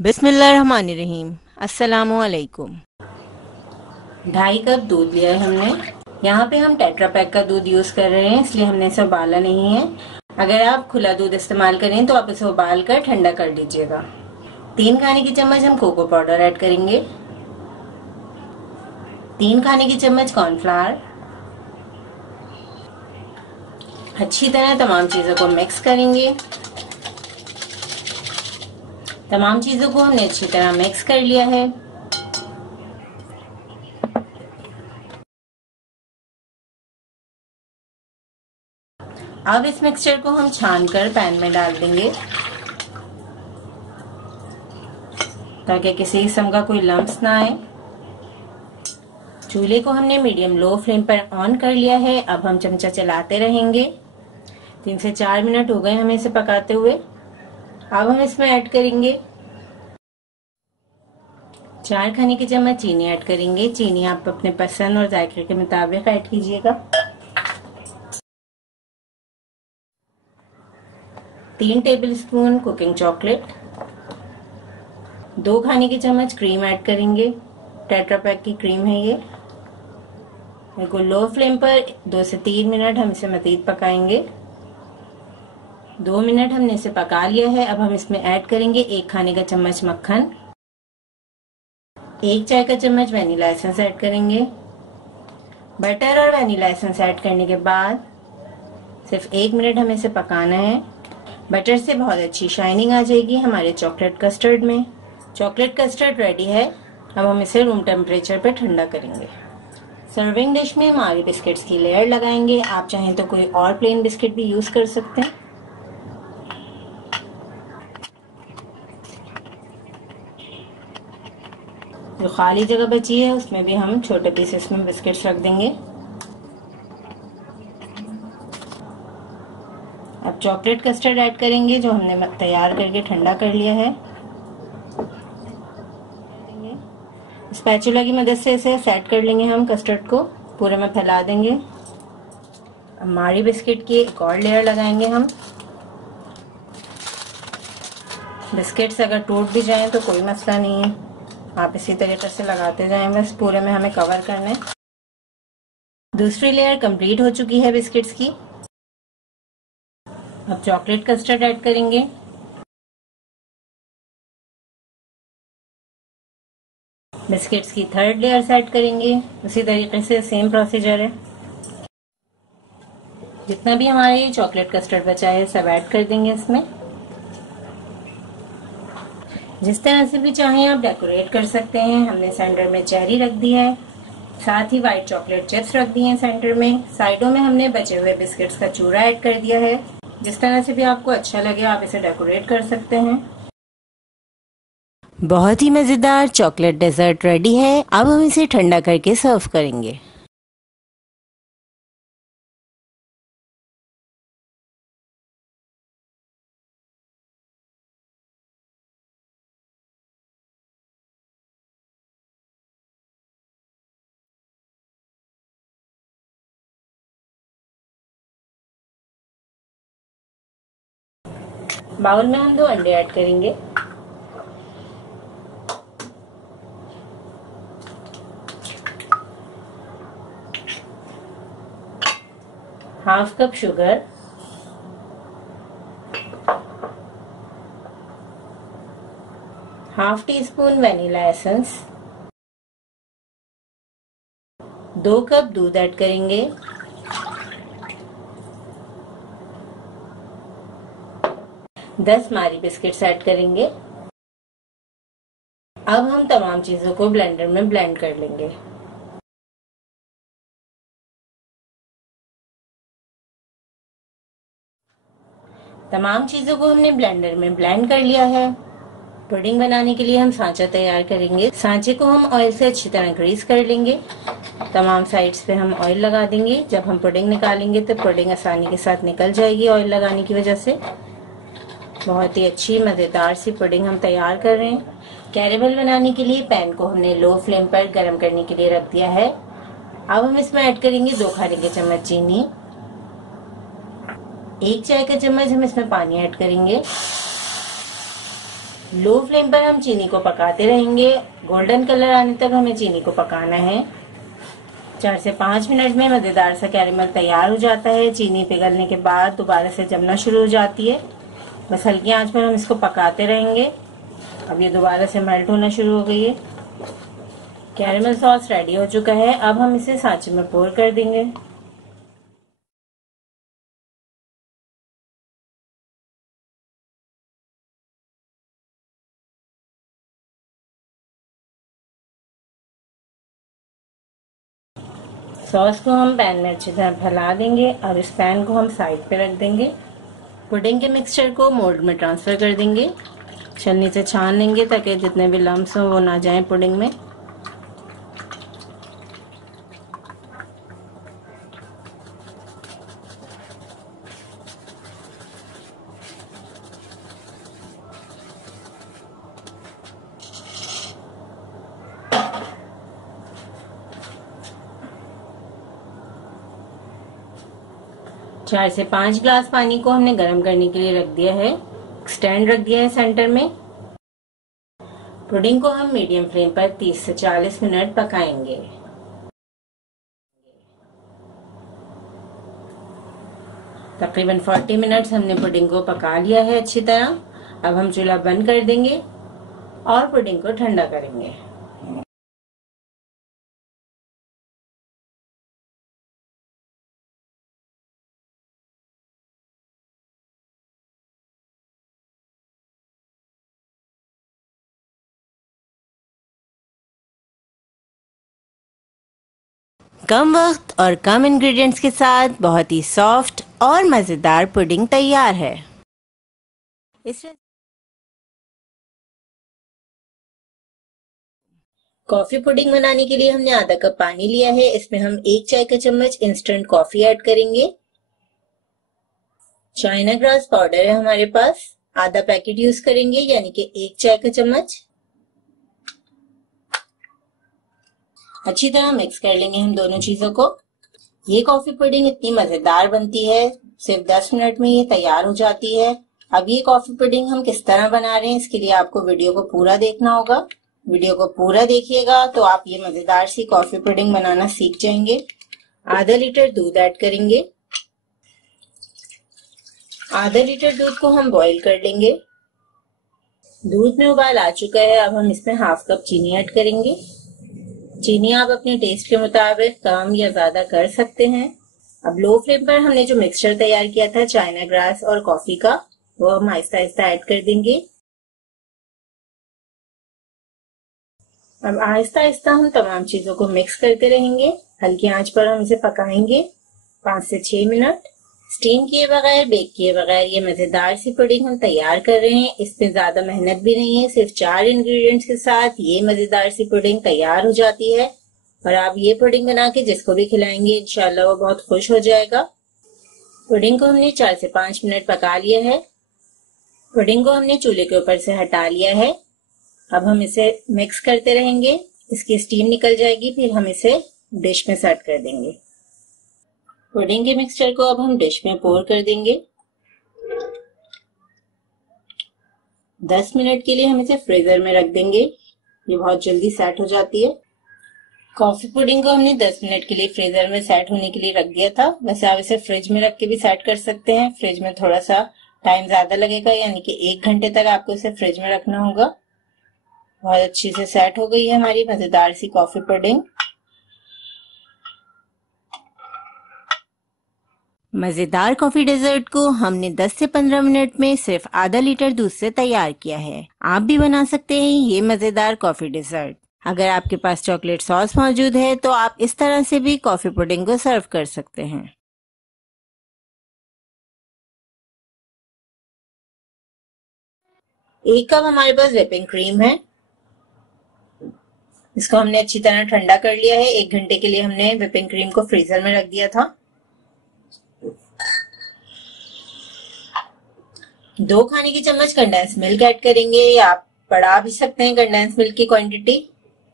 बिस्मिल्लाहिर्रहमानिर्रहीम। अस्सलामुअलैकुम। 2.5 कप दूध लिया है हमने। यहाँ पे हम टेट्रा पैक का दूध यूज कर रहे हैं, इसलिए हमने इसे उबाला नहीं है। अगर आप खुला दूध इस्तेमाल करें तो आप इसे उबाल कर ठंडा कर लीजिएगा। 3 खाने की चम्मच हम कोको पाउडर ऐड करेंगे। 3 खाने की चम्मच कॉर्नफ्लावर। अच्छी तरह तमाम चीजों को मिक्स करेंगे। तमाम चीजों को हमने अच्छी तरह मिक्स कर लिया है। अब इस मिक्सचर को हम छानकर पैन में डाल देंगे ताकि किसी किस्म का कोई लम्स ना आए। चूल्हे को हमने मीडियम लो फ्लेम पर ऑन कर लिया है। अब हम चमचा चलाते रहेंगे। 3 से 4 मिनट हो गए हमें इसे पकाते हुए। अब हम इसमें ऐड करेंगे 4 खाने की चम्मच चीनी ऐड करेंगे। चीनी आप अपने पसंद और जायके के मुताबिक ऐड कीजिएगा। 3 टेबलस्पून कुकिंग चॉकलेट। 2 खाने की चम्मच क्रीम ऐड करेंगे। टेट्रा पैक की क्रीम है ये। बिल्कुल लो फ्लेम पर 2 से 3 मिनट हम इसे मजीद पकाएंगे। 2 मिनट हमने इसे पका लिया है। अब हम इसमें ऐड करेंगे 1 खाने का चम्मच मक्खन। 1 चाय का चम्मच वैनिला एसेंस ऐड करेंगे। बटर और वैनिला एसेंस ऐड करने के बाद सिर्फ 1 मिनट हमें इसे पकाना है। बटर से बहुत अच्छी शाइनिंग आ जाएगी हमारे चॉकलेट कस्टर्ड में। चॉकलेट कस्टर्ड रेडी है। अब हम इसे रूम टेम्परेचर पे ठंडा करेंगे। सर्विंग डिश में हमारे बिस्किट्स की लेयर लगाएंगे। आप चाहें तो कोई और प्लेन बिस्किट भी यूज कर सकते हैं। जो खाली जगह बची है उसमें भी हम छोटे पीसेस में बिस्किट्स रख देंगे। अब चॉकलेट कस्टर्ड ऐड करेंगे जो हमने तैयार करके ठंडा कर लिया है। स्पैचुला की मदद से इसे सेट कर लेंगे। हम कस्टर्ड को पूरे में फैला देंगे। अब मारी बिस्किट की एक और लेयर लगाएंगे हम। बिस्किट्स अगर टूट भी जाएं तो कोई मसला नहीं है, आप इसी तरीके से लगाते जाएं, बस पूरे में हमें कवर करना है। दूसरी लेयर कंप्लीट हो चुकी है बिस्किट्स की। अब चॉकलेट कस्टर्ड ऐड करेंगे। बिस्किट्स की थर्ड लेयर ऐड करेंगे। उसी तरीके से सेम प्रोसीजर है। जितना भी हमारे चॉकलेट कस्टर्ड बचा है सब ऐड कर देंगे इसमें। जिस तरह से भी चाहें आप डेकोरेट कर सकते हैं। हमने सेंटर में चेरी रख दी है, साथ ही व्हाइट चॉकलेट चिप्स रख दिए हैं सेंटर में। साइडों में हमने बचे हुए बिस्किट्स का चूरा ऐड कर दिया है। जिस तरह से भी आपको अच्छा लगे आप इसे डेकोरेट कर सकते हैं। बहुत ही मज़ेदार चॉकलेट डेजर्ट रेडी है। अब हम इसे ठंडा करके सर्व करेंगे। बाउल में हम 2 अंडे ऐड करेंगे। Half cup sugar, half tea spoon vanilla essence, 2 cup दूध ऐड करेंगे। 10 मारी बिस्किट्स ऐड करेंगे। अब हम तमाम चीजों को ब्लेंडर में ब्लेंड कर लेंगे। तमाम चीजों को हमने ब्लेंडर में ब्लेंड कर लिया है। पुडिंग बनाने के लिए हम सांचा तैयार करेंगे। सांचे को हम ऑयल से अच्छी तरह ग्रीस कर लेंगे। तमाम साइड्स पे हम ऑयल लगा देंगे। जब हम पुडिंग निकालेंगे तो पुडिंग आसानी के साथ निकल जाएगी ऑयल लगाने की वजह से। बहुत ही अच्छी मजेदार सी पुडिंग हम तैयार कर रहे हैं। कैरेमल बनाने के लिए पैन को हमने लो फ्लेम पर गर्म करने के लिए रख दिया है। अब हम इसमें ऐड करेंगे 2 खाने के चम्मच चीनी। 1 चाय का चम्मच हम इसमें पानी ऐड करेंगे। लो फ्लेम पर हम चीनी को पकाते रहेंगे। गोल्डन कलर आने तक हमें चीनी को पकाना है। 4 से 5 मिनट में मजेदार सा कैरेमल तैयार हो जाता है। चीनी पिघलने के बाद दोबारा से जमना शुरू हो जाती है। बस हल्की आंच पर हम इसको पकाते रहेंगे। अब ये दोबारा से मेल्ट होना शुरू हो गई है। कैरेमल सॉस रेडी हो चुका है। अब हम इसे सांचे में पोर कर देंगे। सॉस को हम पैन में अच्छी तरह फैला देंगे और इस पैन को हम साइड पे रख देंगे। पुडिंग के मिक्सचर को मोल्ड में ट्रांसफर कर देंगे। छलनी से छान लेंगे ताकि जितने भी लम्स हो वो ना जाएं पुडिंग में। चार से 5 ग्लास पानी को हमने गर्म करने के लिए रख दिया है। स्टैंड रख दिया है सेंटर में। पुडिंग को हम मीडियम फ्लेम पर 30 से 40 मिनट पकाएंगे। तकरीबन 40 मिनट्स हमने पुडिंग को पका लिया है अच्छी तरह। अब हम चूल्हा बंद कर देंगे और पुडिंग को ठंडा करेंगे। कम वक्त और कम इंग्रेडिएंट्स के साथ बहुत ही सॉफ्ट और मज़ेदार पुडिंग तैयार है। कॉफी पुडिंग बनाने के लिए हमने आधा कप पानी लिया है। इसमें हम 1 चाय का चम्मच इंस्टेंट कॉफी ऐड करेंगे। चाइना ग्रास पाउडर है हमारे पास, आधा पैकेट यूज करेंगे यानी कि 1 चाय का चम्मच। अच्छी तरह मिक्स कर लेंगे हम दोनों चीजों को। ये कॉफी पुडिंग इतनी मजेदार बनती है, सिर्फ 10 मिनट में ये तैयार हो जाती है। अब ये कॉफी पुडिंग हम किस तरह बना रहे हैं इसके लिए आपको वीडियो को पूरा देखना होगा। वीडियो को पूरा देखिएगा तो आप ये मजेदार सी कॉफी पुडिंग बनाना सीख जाएंगे। आधा लीटर दूध ऐड करेंगे। आधा लीटर दूध को हम बॉईल कर लेंगे। दूध में उबाल आ चुका है। अब हम इसमें हाफ कप चीनी ऐड करेंगे। चीनी आप अपने टेस्ट के मुताबिक कम या ज्यादा कर सकते हैं। अब लो फ्लेम पर हमने जो मिक्सचर तैयार किया था चाइना ग्रास और कॉफी का, वो हम आहिस्ता आहिस्ता ऐड कर देंगे। अब आहिस्ता आहिस्ता हम तमाम चीजों को मिक्स करते रहेंगे। हल्की आंच पर हम इसे पकाएंगे 5 से 6 मिनट। स्टीम किए बगैर, बेक किए बगैर ये मजेदार सी पुडिंग हम तैयार कर रहे हैं। इसमें ज्यादा मेहनत भी नहीं है, सिर्फ 4 इंग्रेडिएंट्स के साथ ये मजेदार सी पुडिंग तैयार हो जाती है। और आप ये पुडिंग बना के जिसको भी खिलाएंगे इंशाल्लाह वो बहुत खुश हो जाएगा। पुडिंग को हमने 4 से 5 मिनट पका लिया है। पुडिंग को हमने चूल्हे के ऊपर से हटा लिया है। अब हम इसे मिक्स करते रहेंगे, इसकी स्टीम निकल जाएगी, फिर हम इसे डिश में सर्व कर देंगे। पुडिंग के मिक्सचर को अब हम डिश में पोर कर देंगे। 10 मिनट के लिए हम इसे फ्रीजर में रख देंगे, ये बहुत जल्दी सेट हो जाती है। कॉफी पुडिंग को हमने 10 मिनट के लिए फ्रीजर में सेट होने के लिए रख दिया था। वैसे आप इसे फ्रिज में रख के भी सेट कर सकते हैं। फ्रिज में थोड़ा सा टाइम ज्यादा लगेगा, यानी कि 1 घंटे तक आपको इसे फ्रिज में रखना होगा। बहुत अच्छी से सेट हो गई है हमारी मजेदार सी कॉफी पुडिंग। मज़ेदार कॉफ़ी डेजर्ट को हमने 10 से 15 मिनट में सिर्फ आधा लीटर दूध से तैयार किया है। आप भी बना सकते हैं ये मज़ेदार कॉफ़ी डेजर्ट। अगर आपके पास चॉकलेट सॉस मौजूद है तो आप इस तरह से भी कॉफ़ी पुडिंग को सर्व कर सकते हैं। एक कप हमारे पास व्हिपिंग क्रीम है। इसको हमने अच्छी तरह ठंडा कर लिया है। 1 घंटे के लिए हमने व्हिपिंग क्रीम को फ्रीजर में रख दिया था। 2 खाने की चम्मच कंडेंस मिल्क ऐड करेंगे, या आप बढ़ा भी सकते हैं कंडेंस मिल्क की क्वांटिटी।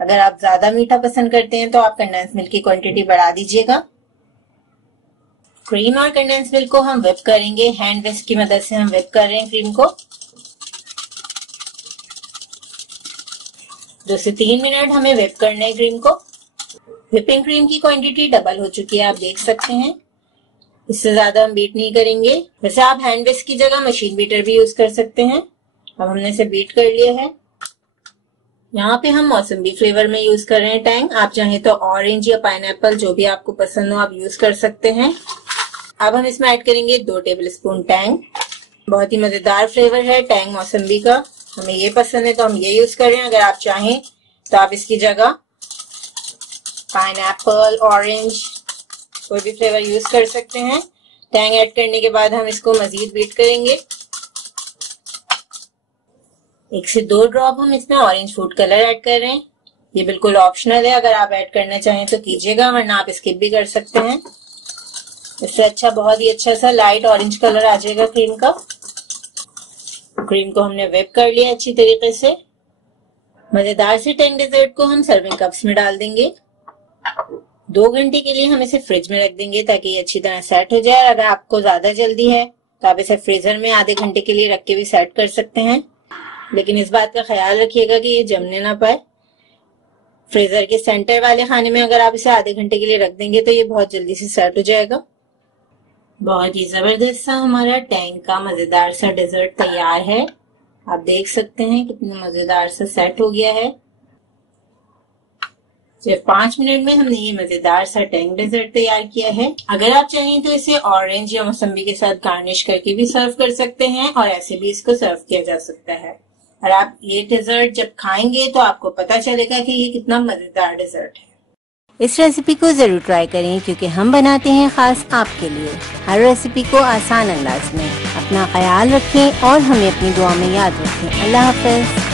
अगर आप ज्यादा मीठा पसंद करते हैं तो आप कंडेंस मिल्क की क्वांटिटी बढ़ा दीजिएगा। क्रीम और कंडेंस मिल्क को हम व्हिप करेंगे। हैंड विस्क की मदद से हम व्हिप कर रहे हैं क्रीम को। 2 से 3 मिनट हमें व्हिप करना है क्रीम को। व्हिपिंग क्रीम की क्वांटिटी डबल हो चुकी है, आप देख सकते हैं। इससे ज्यादा हम बीट नहीं करेंगे। वैसे आप हैंड विस्क की जगह मशीन बीटर भी यूज कर सकते हैं। अब हमने इसे बीट कर लिया है। यहाँ पे हम मौसम्बी फ्लेवर में यूज कर रहे हैं टैंग। आप चाहें तो ऑरेंज या पाइनएप्पल जो भी आपको पसंद हो आप यूज कर सकते हैं। अब हम इसमें ऐड करेंगे 2 टेबलस्पून टैंग। बहुत ही मजेदार फ्लेवर है टैंग मौसम्बी का, हमें ये पसंद है तो हम ये यूज कर रहे हैं। अगर आप चाहें तो आप इसकी जगह पाइनएप्पल, ऑरेंज कोई भी फ्लेवर यूज कर सकते हैं। टैंग ऐड करने के बाद हम इसको मजीद बीट करेंगे। 1 से 2 ड्रॉप हम इसमें ऑरेंज फूड कलर ऐड कर रहे हैं। ये बिल्कुल ऑप्शनल है, अगर आप ऐड करना चाहें तो कीजिएगा, वरना आप स्किप भी कर सकते हैं। इससे अच्छा बहुत ही अच्छा सा लाइट ऑरेंज कलर आ जाएगा क्रीम का। क्रीम को हमने व्हिप कर लिया अच्छी तरीके से। मजेदार से टैंग डेजर्ट को हम सर्विंग कप्स में डाल देंगे। 2 घंटे के लिए हम इसे फ्रिज में रख देंगे ताकि ये अच्छी तरह सेट हो जाए। अगर आपको ज्यादा जल्दी है तो आप इसे फ्रीजर में आधे घंटे के लिए रख के भी सेट कर सकते हैं, लेकिन इस बात का ख्याल रखिएगा कि ये जमने ना पाए। फ्रीजर के सेंटर वाले खाने में अगर आप इसे आधे घंटे के लिए रख देंगे तो ये बहुत जल्दी से सेट हो जाएगा। बहुत ही जबरदस्त सा हमारा टैंग का मजेदार सा डेजर्ट तैयार है। आप देख सकते हैं कितना मजेदार सा सेट हो गया है। सिर्फ 5 मिनट में हमने ये मजेदार सा टैंग डेजर्ट तैयार किया है। अगर आप चाहें तो इसे ऑरेंज या मौसम्बी के साथ गार्निश करके भी सर्व कर सकते हैं और ऐसे भी इसको सर्व किया जा सकता है। और आप ये डेजर्ट जब खाएंगे तो आपको पता चलेगा कि ये कितना मजेदार डेजर्ट है। इस रेसिपी को जरूर ट्राई करें क्योंकि हम बनाते हैं खास आपके लिए, हर रेसिपी को आसान अंदाज में। अपना ख्याल रखें और हमें अपनी दुआ में याद रखें। अल्लाह हाफ़िज़।